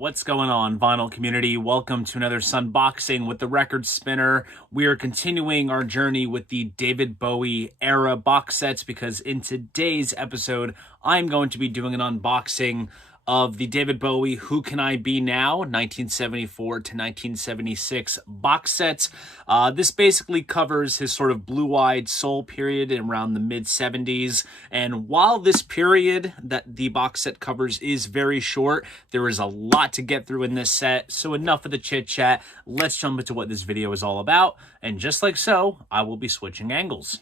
What's going on, vinyl community? Welcome to another Sunboxing with the Record Spinner. We are continuing our journey with the David Bowie era box sets because in today's episode, I'm going to be doing an unboxing of the David Bowie Who Can I Be Now 1974 to 1976 box sets. This basically covers his sort of blue-eyed soul period around the mid-70s. And while this period that the box set covers is very short, there is a lot to get through in this set. So enough of the chit-chat. Let's jump into what this video is all about. And just like so, I will be switching angles.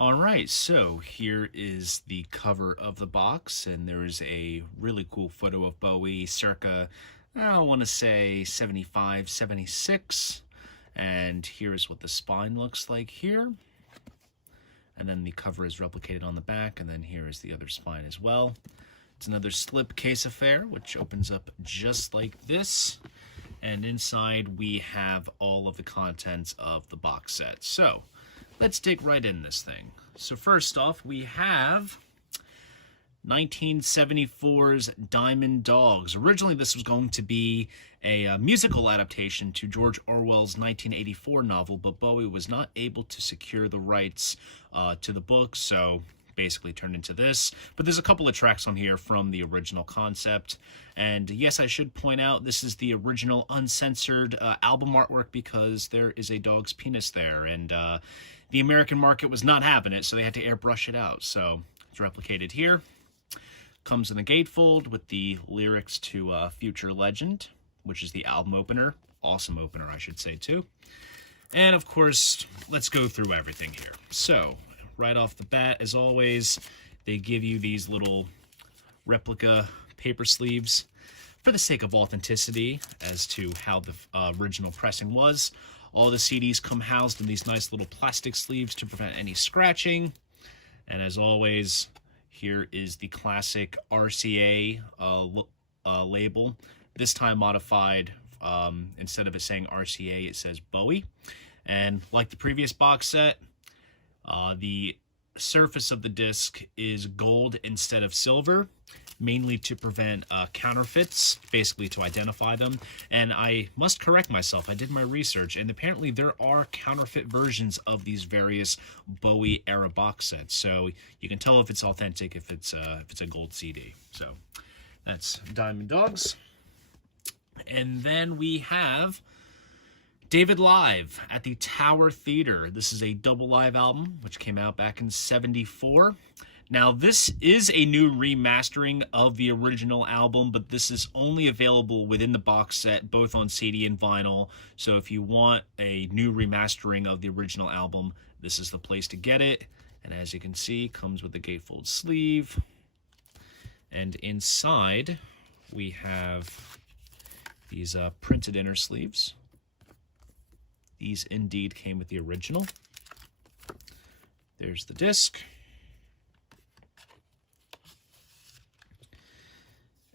All right, so here is the cover of the box, and there is a really cool photo of Bowie circa, I want to say 75, 76. And here's what the spine looks like here. And then the cover is replicated on the back, and then here is the other spine as well. It's another slip case affair, which opens up just like this. And inside we have all of the contents of the box set. So let's dig right in this thing. So first off, we have 1974's Diamond Dogs. Originally, this was going to be a musical adaptation to George Orwell's 1984 novel, but Bowie was not able to secure the rights to the book, so basically turned into this. But there's a couple of tracks on here from the original concept. And yes, I should point out this is the original uncensored album artwork because there is a dog's penis there, and the American market was not having it, so they had to airbrush it out. So it's replicated here. Comes in a gatefold with the lyrics to Future Legend, which is the album opener. Awesome opener, I should say, too. And, of course, let's go through everything here. So, right off the bat, as always, they give you these little replica paper sleeves for the sake of authenticity as to how the original pressing was. All the CDs come housed in these nice little plastic sleeves to prevent any scratching. And as always, here is the classic RCA label. This time modified. Instead of it saying RCA, it says Bowie. And like the previous box set, the surface of the disc is gold instead of silver, mainly to prevent counterfeits, basically to identify them. And I must correct myself, I did my research, and apparently there are counterfeit versions of these various Bowie era box sets, so you can tell if it's authentic if it's a gold CD. So that's Diamond Dogs. And then we have David Live at the Tower Theater. This is a double live album, which came out back in '74. Now, this is a new remastering of the original album, but this is only available within the box set, both on CD and vinyl. So if you want a new remastering of the original album, this is the place to get it. And as you can see, it comes with the gatefold sleeve. And inside, we have these printed inner sleeves. These indeed came with the original. There's the disc.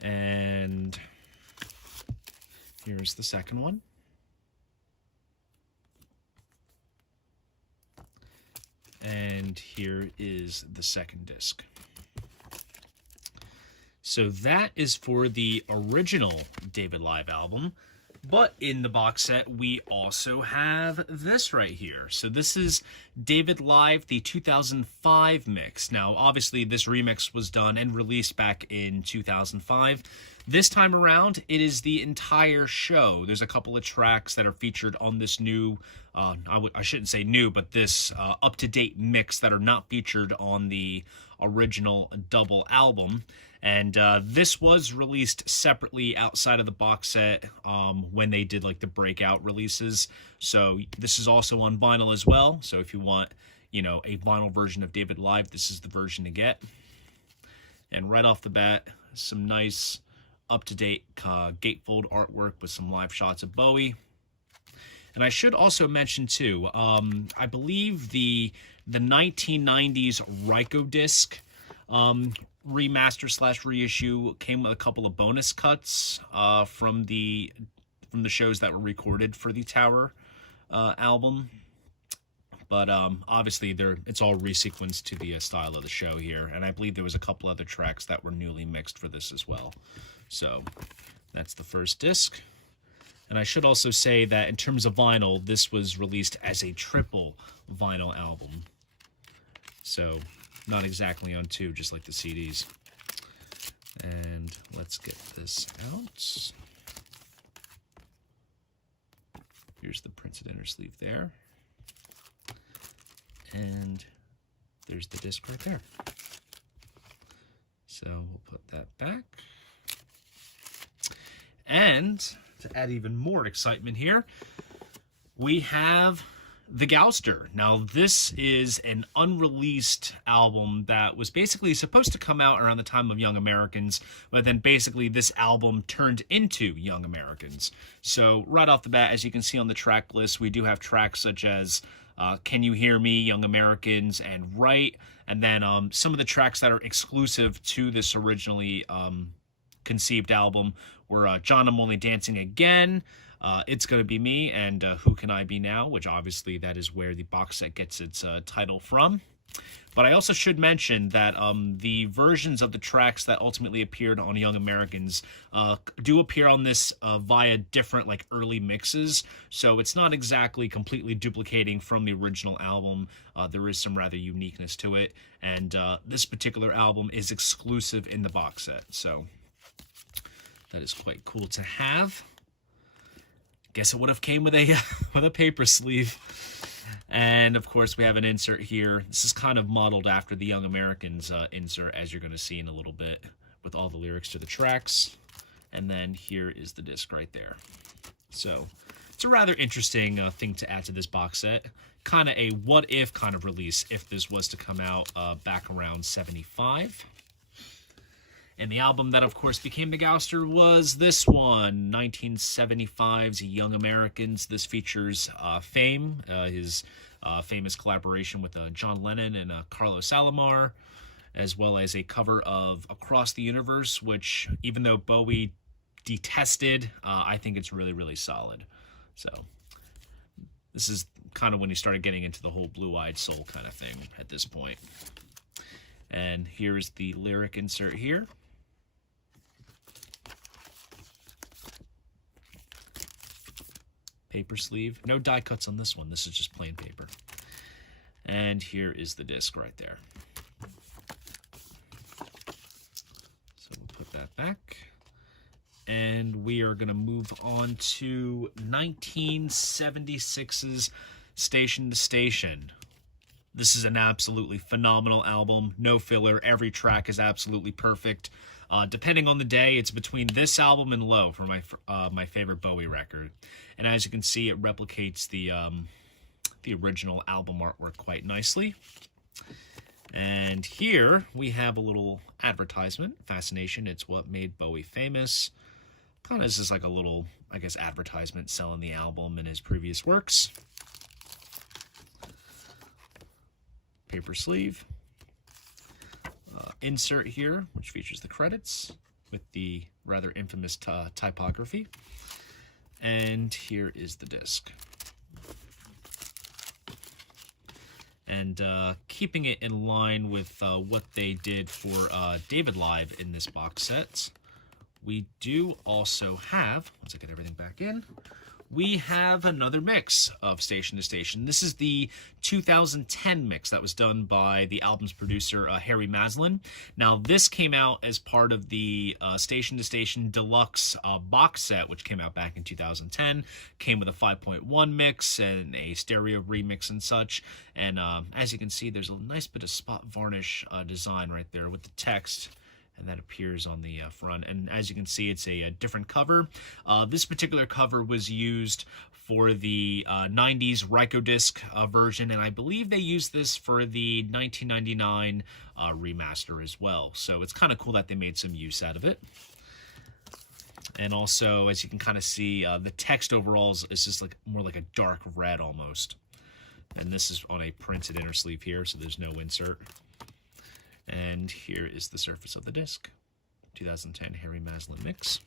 And here's the second one. And here is the second disc. So that is for the original David Live album. But in the box set, we also have this right here. So this is David Live, the 2005 mix. Now, obviously, this remix was done and released back in 2005. This time around, it is the entire show. There's a couple of tracks that are featured on this new, I shouldn't say new, but this up-to-date mix that are not featured on the original double album. And this was released separately outside of the box set when they did like the breakout releases. So this is also on vinyl as well. So if you want, you know, a vinyl version of David Live, this is the version to get. And right off the bat, some nice up-to-date gatefold artwork with some live shots of Bowie. And I should also mention too, I believe the 1990s Ryko disc remaster / reissue came with a couple of bonus cuts from the shows that were recorded for the Tower album. But obviously, it's all resequenced to the style of the show here. And I believe there was a couple other tracks that were newly mixed for this as well. So that's the first disc. And I should also say that in terms of vinyl, this was released as a triple vinyl album. So not exactly on two, just like the CDs. And let's get this out. Here's the printed inner sleeve there. And there's the disc right there. So we'll put that back. And to add even more excitement here, we have the Galster. Now, this is an unreleased album that was basically supposed to come out around the time of Young Americans, but then basically this album turned into Young Americans. So right off the bat, as you can see on the track list, we do have tracks such as Can You Hear Me, Young Americans, and Right. And then some of the tracks that are exclusive to this originally conceived album were John, I'm Only Dancing Again, It's Gonna Be Me, and Who Can I Be Now, which obviously that is where the box set gets its title from. But I also should mention that the versions of the tracks that ultimately appeared on Young Americans do appear on this via different early mixes, so it's not exactly completely duplicating from the original album. There is some rather uniqueness to it, and this particular album is exclusive in the box set, so that is quite cool to have. Guess it would have came with a with a paper sleeve. And of course we have an insert here. This is kind of modeled after the Young Americans insert, as you're going to see in a little bit, with all the lyrics to the tracks. And then here is the disc right there. So it's a rather interesting thing to add to this box set. Kind of a what if kind of release if this was to come out back around 75. And the album that, of course, became the Galster was this one, 1975's Young Americans. This features Fame, his famous collaboration with John Lennon and Carlos Alomar, as well as a cover of Across the Universe, which, even though Bowie detested, I think it's really, really solid. So this is kind of when he started getting into the whole blue-eyed soul kind of thing at this point. And here's the lyric insert here. Paper sleeve. No die cuts on this one. This is just plain paper. And here is the disc right there. So we'll put that back. And we are going to move on to 1976's Station to Station. This is an absolutely phenomenal album. No filler. Every track is absolutely perfect. Depending on the day, it's between this album and Low for my favorite Bowie record. And as you can see, it replicates the original album artwork quite nicely. And here we have a little advertisement. Fascination, it's what made Bowie famous. Kind of just like a little, I guess, advertisement selling the album and his previous works. Paper sleeve. Insert here, which features the credits with the rather infamous typography. And here is the disc. And keeping it in line with what they did for David Live in this box set, we do also have, once I get everything back in, we have another mix of Station to Station. This is the 2010 mix that was done by the album's producer, Harry Maslin. Now, this came out as part of the Station to Station Deluxe box set, which came out back in 2010. Came with a 5.1 mix and a stereo remix and such. And as you can see, there's a nice bit of spot varnish design right there with the text. And that appears on the front. And as you can see, it's a different cover. This particular cover was used for the 90s Rykodisc version, and I believe they used this for the 1999 remaster as well. So it's kind of cool that they made some use out of it. And also, as you can kind of see, the text overall is just more like a dark red almost. And this is on a printed inner sleeve here, so there's no insert. And here is the surface of the disc. 2010 Harry Maslin mix.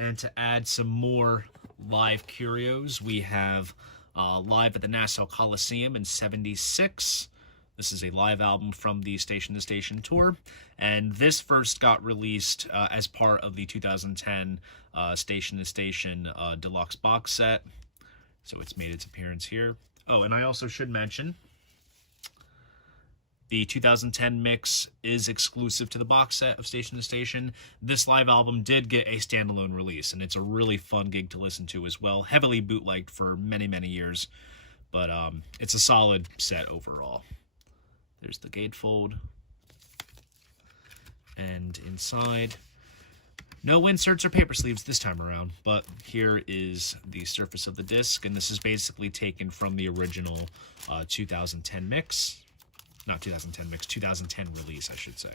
And to add some more live curios, we have live at the Nassau Coliseum in '76. This is a live album from the Station to Station tour, and this first got released as part of the 2010 Station to Station deluxe box set. So it's made its appearance here. Oh, and I also should mention the 2010 mix is exclusive to the box set of Station to Station. This live album did get a standalone release, and it's a really fun gig to listen to as well. Heavily bootlegged for many, many years, but it's a solid set overall. There's the gatefold. And inside, no inserts or paper sleeves this time around, but here is the surface of the disc, and this is basically taken from the original 2010 mix. Not 2010 mix, 2010 release, I should say.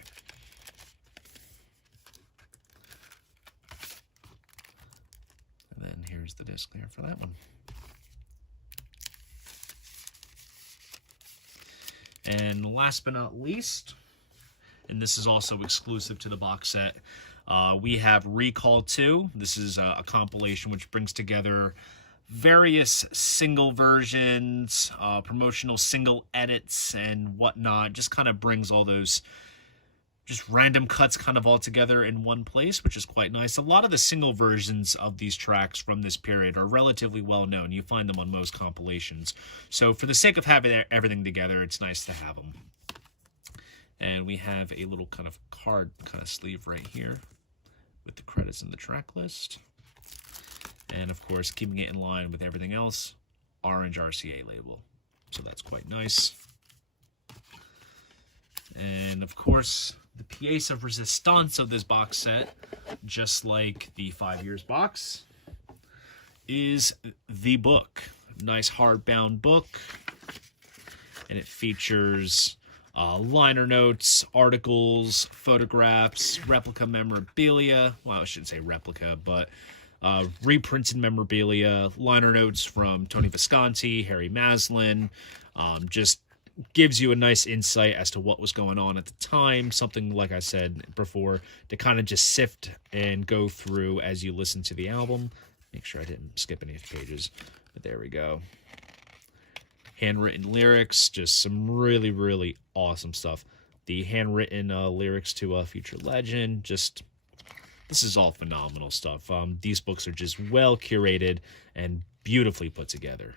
And then here's the disc there for that one. And last but not least, and this is also exclusive to the box set, we have Recall 2. This is a compilation which brings together various single versions, promotional single edits and whatnot. Just kind of brings all those just random cuts kind of all together in one place, which is quite nice. A lot of the single versions of these tracks from this period are relatively well known. You find them on most compilations. So for the sake of having everything together, it's nice to have them. And we have a little kind of card kind of sleeve right here with the credits and the track list. And of course, keeping it in line with everything else, orange RCA label. So that's quite nice. And of course, the pièce of resistance of this box set, just like the 5 Years box, is the book. Nice hardbound book. And it features liner notes, articles, photographs, replica memorabilia. Well, I shouldn't say replica, but reprinted memorabilia, liner notes from Tony Visconti, Harry Maslin. Just gives you a nice insight as to what was going on at the time. Something, like I said before, to kind of just sift and go through as you listen to the album. Make sure I didn't skip any pages, but there we go. Handwritten lyrics, just some really, really awesome stuff. The handwritten lyrics to Future Legend, just, this is all phenomenal stuff. These books are just well curated and beautifully put together.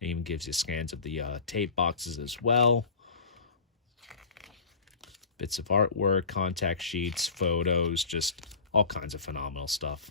It even gives you scans of the tape boxes as well. Bits of artwork, contact sheets, photos, just all kinds of phenomenal stuff.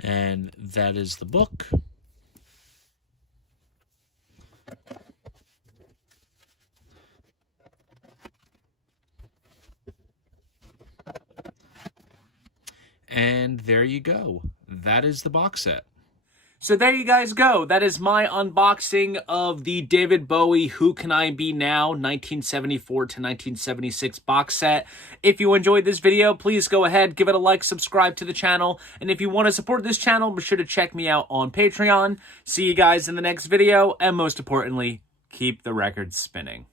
And that is the book. And there you go. That is the box set. So there you guys go. That is my unboxing of the David Bowie Who Can I Be Now 1974 to 1976 box set. If you enjoyed this video, please go ahead, give it a like, subscribe to the channel. And if you want to support this channel, be sure to check me out on Patreon. See you guys in the next video. And most importantly, keep the records spinning.